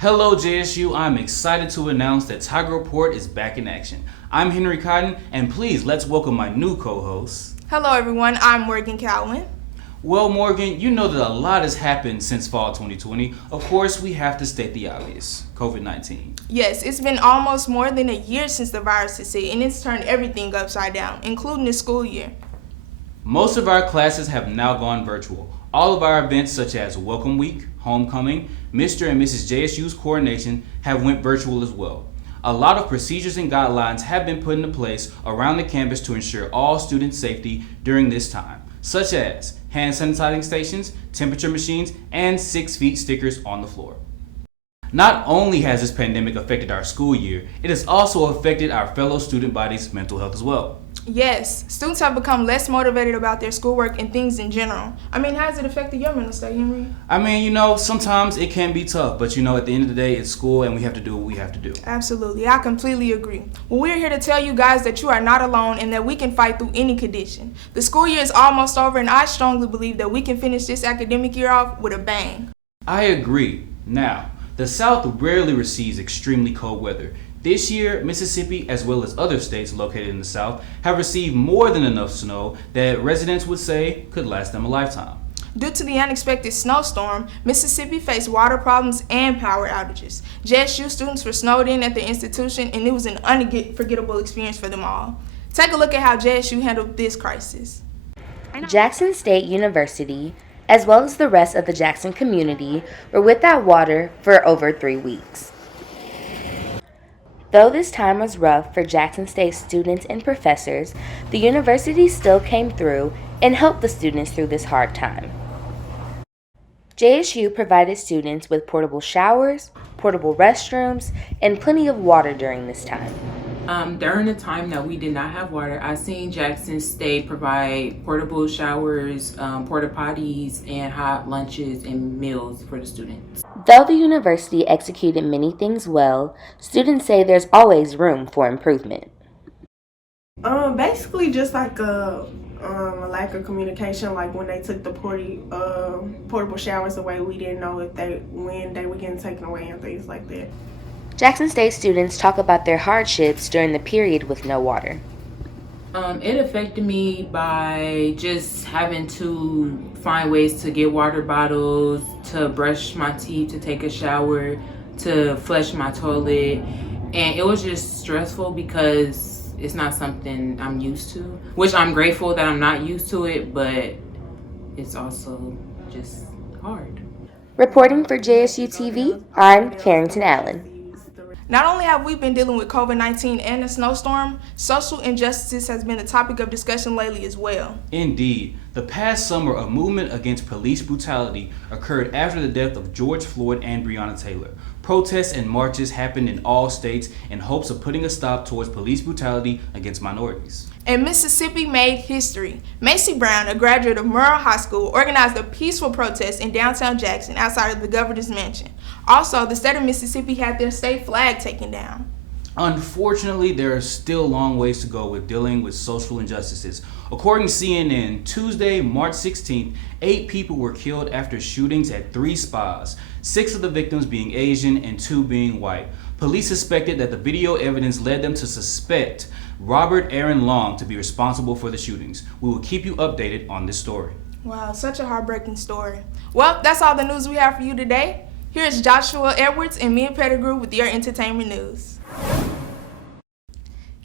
Hello JSU, I'm excited to announce that Tiger Report is back in action. I'm Henry Cotton, and please let's welcome my new co-host. Hello everyone, I'm Morgan Cowan. Well, Morgan, you know that a lot has happened since fall 2020. Of course, we have to state the obvious, COVID-19. Yes, it's been almost more than a year since the virus has hit, and it's turned everything upside down, including the school year. Most of our classes have now gone virtual. All of our events such as Welcome Week, Homecoming, Mr. and Mrs. JSU's coronation have went virtual as well. A lot of procedures and guidelines have been put into place around the campus to ensure all student safety during this time, such as hand sanitizing stations, temperature machines, and 6 feet stickers on the floor. Not only has this pandemic affected our school year, it has also affected our fellow student body's mental health as well. Yes, students have become less motivated about their schoolwork and things in general. How has it affected your mental state, Henry? Sometimes it can be tough, but at the end of the day, it's school and we have to do what we have to do. Absolutely, I completely agree. Well, we're here to tell you guys that you are not alone and that we can fight through any condition. The school year is almost over, and I strongly believe that we can finish this academic year off with a bang. I agree. Now, the South rarely receives extremely cold weather. This year, Mississippi, as well as other states located in the South, have received more than enough snow that residents would say could last them a lifetime. Due to the unexpected snowstorm, Mississippi faced water problems and power outages. JSU students were snowed in at the institution, and it was an unforgettable experience for them all. Take a look at how JSU handled this crisis. Jackson State University, as well as the rest of the Jackson community, were without water for over 3 weeks. Though this time was rough for Jackson State students and professors, the university still came through and helped the students through this hard time. JSU provided students with portable showers, portable restrooms, and plenty of water during this time. During the time that we did not have water, I seen Jackson State provide portable showers, porta potties, and hot lunches and meals for the students. Though the university executed many things well, students say there's always room for improvement. Basically just like a lack of communication, like when they took the portable showers away, we didn't know when they were getting taken away and things like that. Jackson State students talk about their hardships during the period with no water. It affected me by just having to find ways to get water bottles, to brush my teeth, to take a shower, to flush my toilet. And it was just stressful because it's not something I'm used to, which I'm grateful that I'm not used to it, but it's also just hard. Reporting for JSU TV, I'm Carrington Allen. Not only have we been dealing with COVID-19 and the snowstorm, social injustices has been a topic of discussion lately as well. Indeed. The past summer, a movement against police brutality occurred after the death of George Floyd and Breonna Taylor. Protests and marches happened in all states in hopes of putting a stop towards police brutality against minorities. And Mississippi made history. Macy Brown, a graduate of Murrah High School, organized a peaceful protest in downtown Jackson outside of the governor's mansion. Also, the state of Mississippi had their state flag taken down. Unfortunately, there are still long ways to go with dealing with social injustices. According to CNN, Tuesday, March 16th, 8 people were killed after shootings at 3 spas, 6 of the victims being Asian and 2 being white. Police suspected that the video evidence led them to suspect Robert Aaron Long to be responsible for the shootings. We will keep you updated on this story. Wow, such a heartbreaking story. Well, that's all the news we have for you today. Here's Joshua Edwards and Mia Pettigrew with your entertainment news.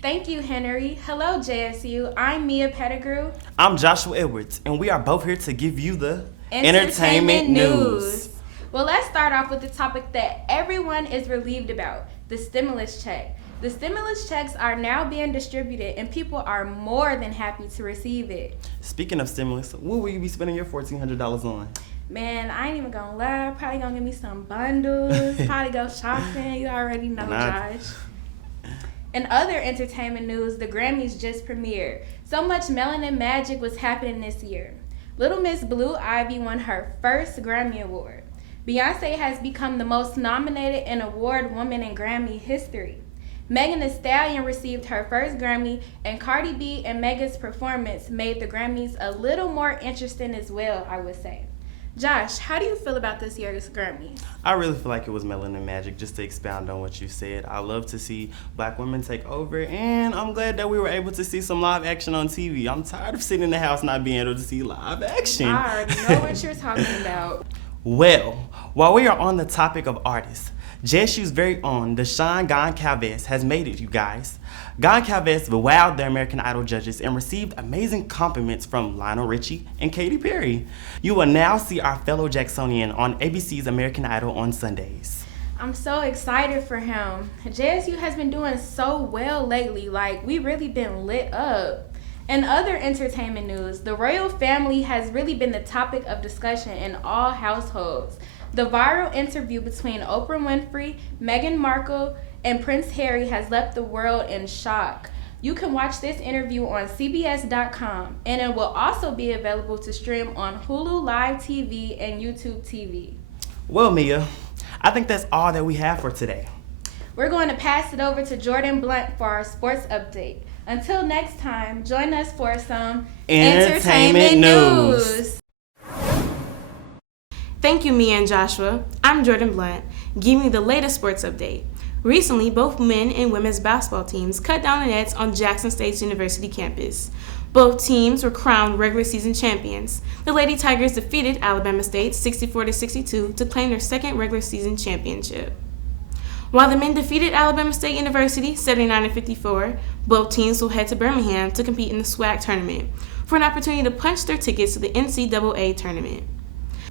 Thank you, Henry. Hello, JSU. I'm Mia Pettigrew. I'm Joshua Edwards, and we are both here to give you the Entertainment news. Well, let's start off with the topic that everyone is relieved about, the stimulus check. The stimulus checks are now being distributed, and people are more than happy to receive it. Speaking of stimulus, what will you be spending your $1,400 on? Man, I ain't even gonna lie. Probably gonna give me some bundles, probably go shopping. You already know, Josh. In other entertainment news, the Grammys just premiered. So much melanin magic was happening this year. Little Miss Blue Ivy won her first Grammy Award. Beyonce has become the most nominated and award woman in Grammy history. Megan Thee Stallion received her first Grammy, and Cardi B and Megan's performance made the Grammys a little more interesting as well, I would say. Josh, how do you feel about this year's Grammys? I really feel like it was Melanin Magic, just to expound on what you said. I love to see black women take over, and I'm glad that we were able to see some live action on TV. I'm tired of sitting in the house not being able to see live action. I already know what you're talking about. Well, while we are on the topic of artists, JSU's very own Deshaun Goncalves has made it, you guys. Goncalves wowed the American Idol judges and received amazing compliments from Lionel Richie and Katy Perry. You will now see our fellow Jacksonian on ABC's American Idol on Sundays. I'm so excited for him. JSU has been doing so well lately, like we really been lit up. In other entertainment news, the royal family has really been the topic of discussion in all households. The viral interview between Oprah Winfrey, Meghan Markle, and Prince Harry has left the world in shock. You can watch this interview on CBS.com, and it will also be available to stream on Hulu Live TV and YouTube TV. Well, Mia, I think that's all that we have for today. We're going to pass it over to Jordan Blunt for our sports update. Until next time, join us for some Entertainment news. Thank you, Mia and Joshua. I'm Jordan Blunt, giving you the latest sports update. Recently, both men and women's basketball teams cut down the nets on Jackson State's University campus. Both teams were crowned regular season champions. The Lady Tigers defeated Alabama State 64-62 to claim their second regular season championship. While the men defeated Alabama State University 79-54, both teams will head to Birmingham to compete in the SWAC tournament for an opportunity to punch their tickets to the NCAA tournament.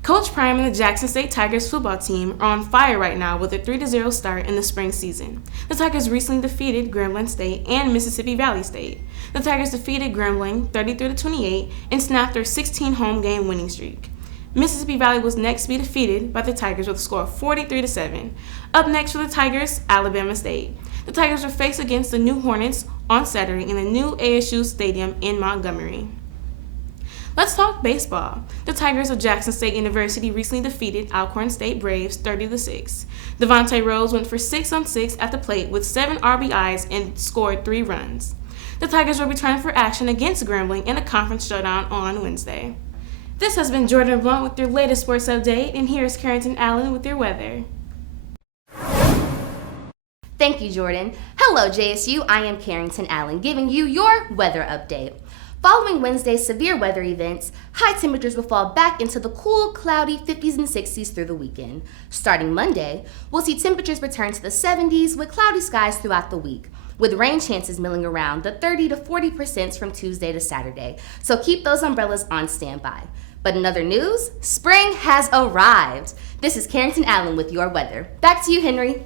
Coach Prime and the Jackson State Tigers football team are on fire right now with a 3-0 start in the spring season. The Tigers recently defeated Grambling State and Mississippi Valley State. The Tigers defeated Grambling 33-28 and snapped their 16 home game winning streak. Mississippi Valley was next to be defeated by the Tigers with a score of 43-7. Up next for the Tigers, Alabama State. The Tigers will face against the New Hornets on Saturday in the new ASU Stadium in Montgomery. Let's talk baseball. The Tigers of Jackson State University recently defeated Alcorn State Braves 30-6. Devontae Rose went for 6-on-6 at the plate with 7 RBIs and scored 3 runs. The Tigers will return for action against Grambling in a conference showdown on Wednesday. This has been Jordan Blunt with your latest sports update, and here's Carrington Allen with your weather. Thank you, Jordan. Hello, JSU. I am Carrington Allen giving you your weather update. Following Wednesday's severe weather events, high temperatures will fall back into the cool, cloudy 50s and 60s through the weekend. Starting Monday, we'll see temperatures return to the 70s with cloudy skies throughout the week, with rain chances milling around the 30 to 40% from Tuesday to Saturday. So keep those umbrellas on standby. But in other news, spring has arrived. This is Carrington Allen with your weather. Back to you, Henry.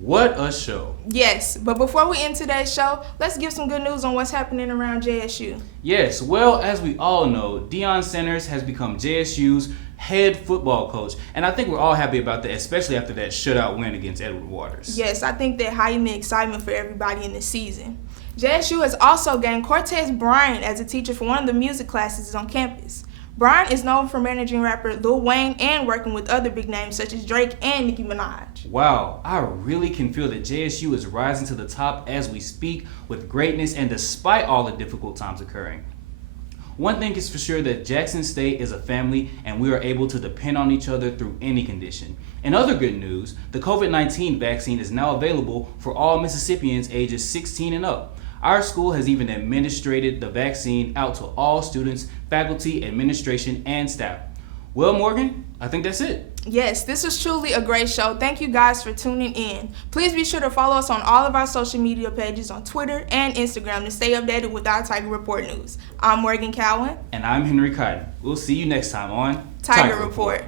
What a show. Yes, but before we end today's show, let's give some good news on what's happening around JSU. Yes, well, as we all know, Deion Sanders has become JSU's head football coach, and I think we're all happy about that, especially after that shutout win against Edward Waters. Yes, I think that heightened the excitement for everybody in the season. JSU has also gained Cortez Bryant as a teacher for one of the music classes on campus. Bryant is known for managing rapper Lil Wayne and working with other big names such as Drake and Nicki Minaj. Wow, I really can feel that JSU is rising to the top as we speak with greatness and despite all the difficult times occurring. One thing is for sure that Jackson State is a family and we are able to depend on each other through any condition. In other good news, the COVID-19 vaccine is now available for all Mississippians ages 16 and up. Our school has even administered the vaccine out to all students, faculty, administration, and staff. Well, Morgan, I think that's it. Yes, this was truly a great show. Thank you guys for tuning in. Please be sure to follow us on all of our social media pages on Twitter and Instagram to stay updated with our Tiger Report news. I'm Morgan Cowan. And I'm Henry Cotton. We'll see you next time on Tiger Report.